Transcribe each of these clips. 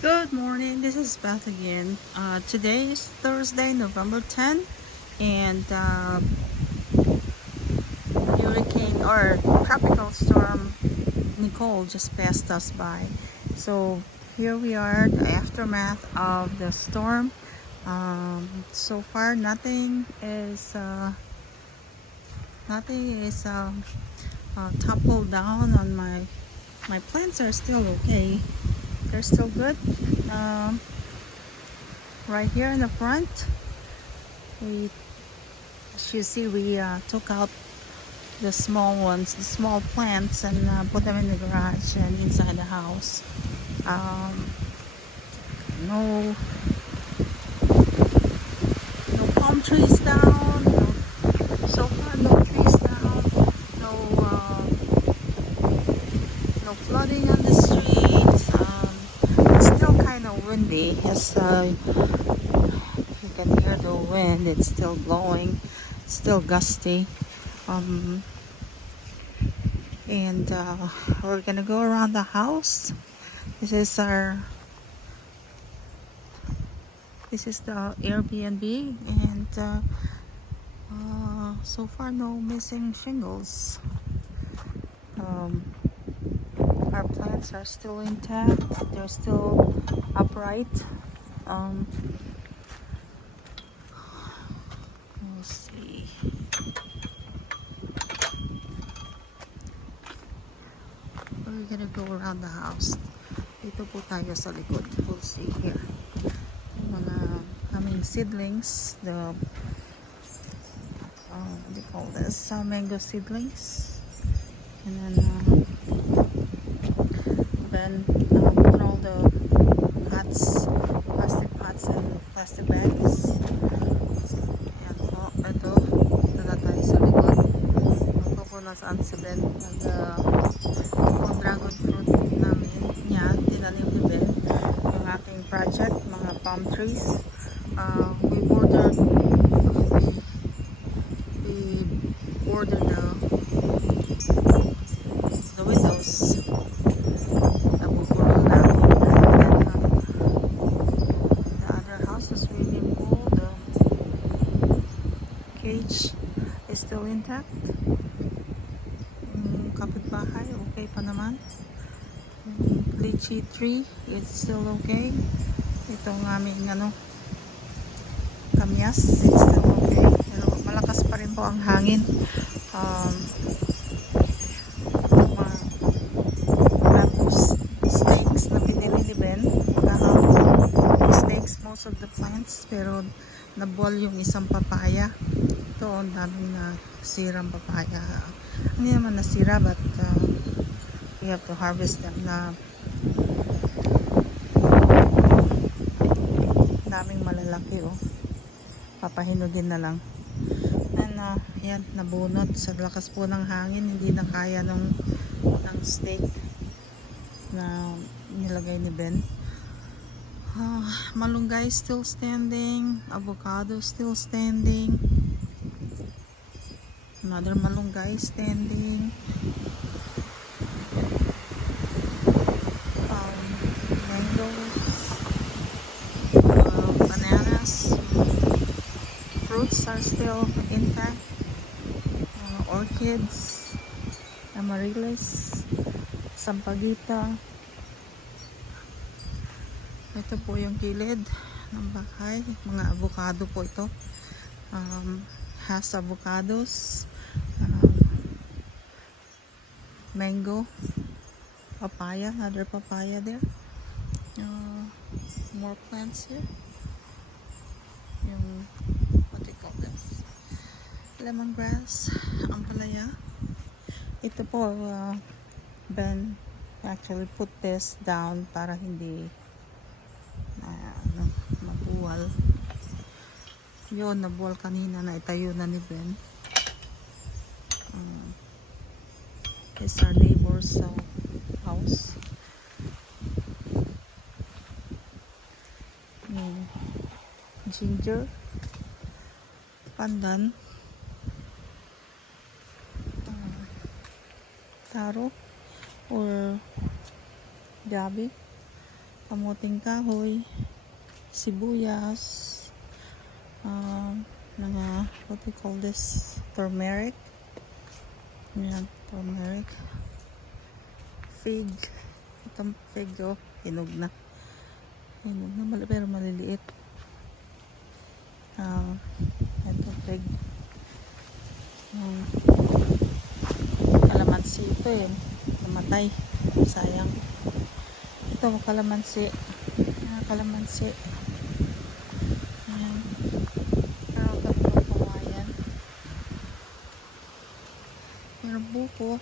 Good morning, this is Beth again. Today is Thursday, November 10, and hurricane or tropical storm Nicole just passed us by. So here we are, the aftermath of the storm. So far, nothing is toppled down on my plants are still okay. They're still good. Um, right here in the front, we as you see, we took out the small ones, the small plants, and put them in the garage and inside the house. Um, no, no palm trees down. No, so far, no trees down. No, no flooding on the streets. It's still kind of windy. As you can hear the wind, it's still blowing. It's still gusty. Um, and we're gonna go around the house. This is our this is the Airbnb, and so far no missing shingles. um, our plants are still intact, they're still upright. um, we'll see, we're gonna go around the house. Dito po tayo sa likod. We'll see here mga aming seedlings, the what do you call this, mango seedlings. And then put all the pots, plastic pots and plastic bags. Ayan po, ito na tayo sa likod. Ito po nasaan si Ben, yung dragon fruit namin niya, tinanim ni Ben, yung aking project, mga palm trees. We bordered the windows. Nabubulol na ako. And the other house is swimming pool. The cage is still intact. Yung kapitbahay, okay pa naman. Yung lychee tree, it's still okay. Itong aming kamyas, it's still okay. Pero malakas pa rin po ang hangin. Tapos stakes na pinili ni Ben, stakes most of the plants, pero nabuwal yung isang papaya. Ito, ang daming sirang papaya. Hindi naman nasira, but we have to harvest them. Na daming malalaki, papahinugin na lang. And yan, nabunot sa lakas po ng hangin, hindi na kaya ng stake na nilagay ni Ben. Malunggay still standing, avocado still standing, another malunggay standing, mangoes, bananas, fruits are still intact, orchids, amaryllis, sampagita. Ito po yung gilid ng bahay, mga avocado po ito. Has avocados, mango, papaya, another papaya there. More plants here. Yung what do you call this, lemongrass, ampalaya. Ito po, Ben actually put this down para hindi mabuwal. Yun, nabuwal kanina, na itayo na ni Ben. It's our neighbor's house. Ginger, pandan, taro or gabi, kamuting kahoy, sibuyas, mga what do you call this, turmeric. Yan, turmeric, fig. Itong fig, oh, hinog na, pero maliliit. Itong fig, kalamansi ito eh, namatay, sayang. Ito kalamansi, kalamansi. Ayan, pero tatlong kawayan. Pero buko,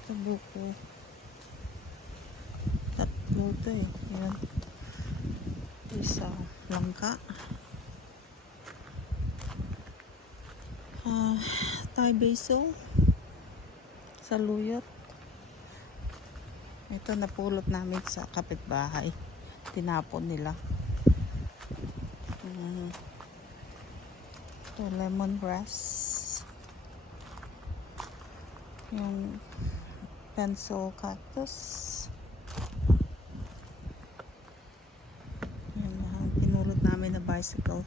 ito buko, tatlo ito eh. Ayan, isa langka. Thai basil, saluyot. Ito napulot namin sa kapitbahay, tinapon nila. Ito lemongrass, yung pencil cactus. Yan, pinulot namin na bicycle.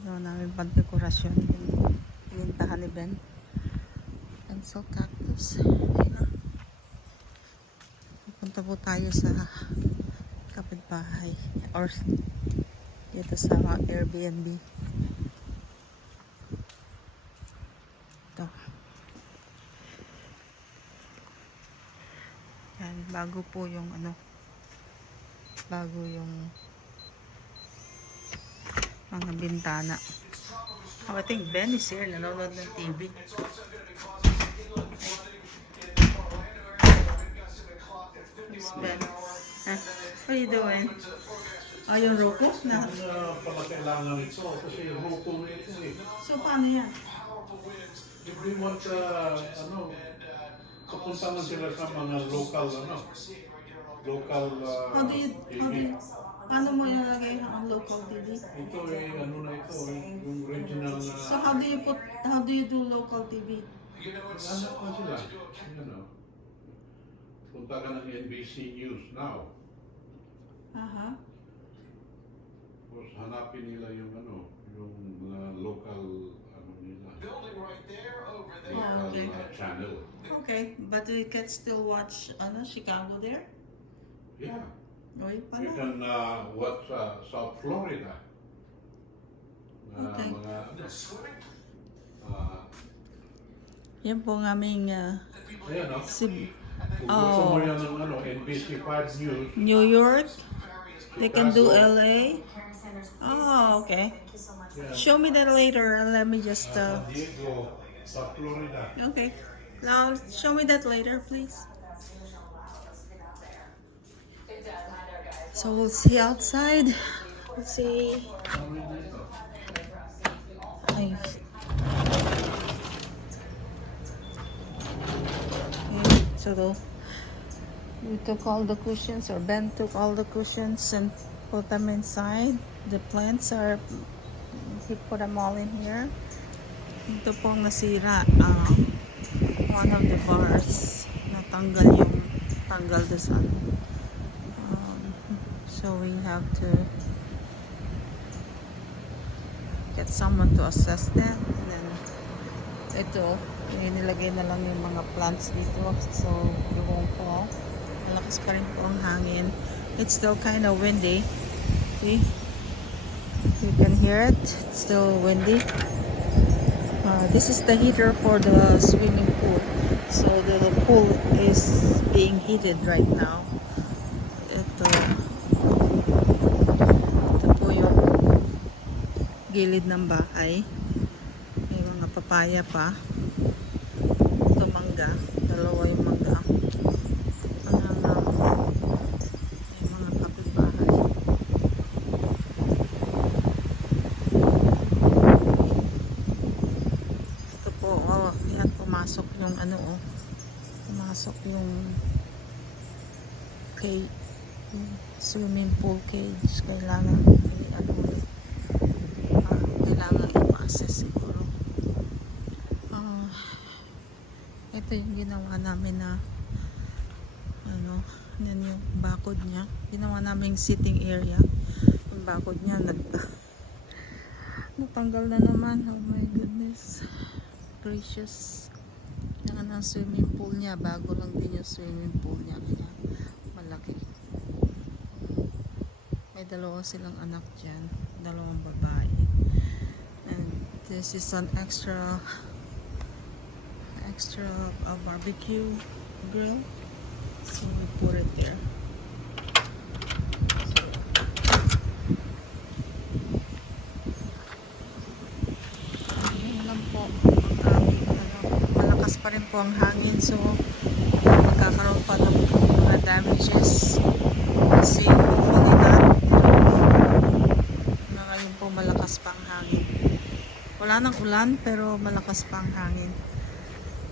Ginawa namin pang-dekorasyon. Pinintahan ni Ben. Pencil cactus. Ayan. Punta po tayo sa kapitbahay or dito sa Airbnb. Ito. Yan, bago po yung bago yung mga bintana. Oh, I think Ben is here, nanonood ng TV. Yes, Ben. What are you doing? Yung Roku? Na? Pala kailangan ito kasi Roku na ito eh. So, paano yan? If they want, kapuntahan sila sa mga local, TV. Paano mo ilalagay ang local TV? Ito eh, yung original na... So, how do you do local TV? Hanap mo sila, punta ka ng NBC News now. Aha. Tapos hanapin nila yung mga local, nila. Okay. Channel. Okay, but we can still watch Chicago there? Yeah. Oy, pala. You can watch South Florida. Okay. Mga, Yan po ang aming ayan, kung Oh. gusto mo yan ng NBC 5 News. New York. They can do Chicago. LA. Oh, okay. Yeah. Show me that later. Let me just. San Diego, South Florida. Okay. Now, show me that later, please. So we'll see outside. We'll see. Ay. Okay, so we took all the cushions, or Ben took all the cushions and put them inside. The plants are, he put them all in here. Ito pong nasira. One of the bars, tanggal doon sa so we have to get someone to assess that. And then ito, nilagay na lang yung mga plants dito, so it won't fall. Malakas pa rin po ang hangin. It's still kind of windy. See? You can hear it. It's still windy. This is the heater for the swimming pool. So the pool is being heated right now. Ito po yung gilid ng bahay. May mga papaya pa. Ito mangga. Dalawa yung mangga. May mga kapitbahay. Ito po, yan, pumasok yung pumasok yung swimming pool cage. Kailangan i-assess siguro. Ito yung ginawa namin na Yan yung bakod niya. Ginawa naming sitting area. Yung bakod niya natanggal na naman. Oh my goodness. Gracious. Yan ang swimming pool niya. Bago lang din yung swimming pool niya. Kaya malaki. May dalawa silang anak dyan. Dalawang babae. And this is an extra barbecue grill. So we put it there. Yun lang po ang aming malakas pa rin po ang hangin, so magkakaroon pa ng mga damages kasi hopefully not na ngayon po malakas pa ang hangin. Wala nang ulan pero malakas pa ang hangin.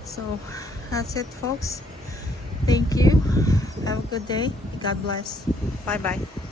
So that's it, folks. Thank you. Have a good day. God bless. Bye bye.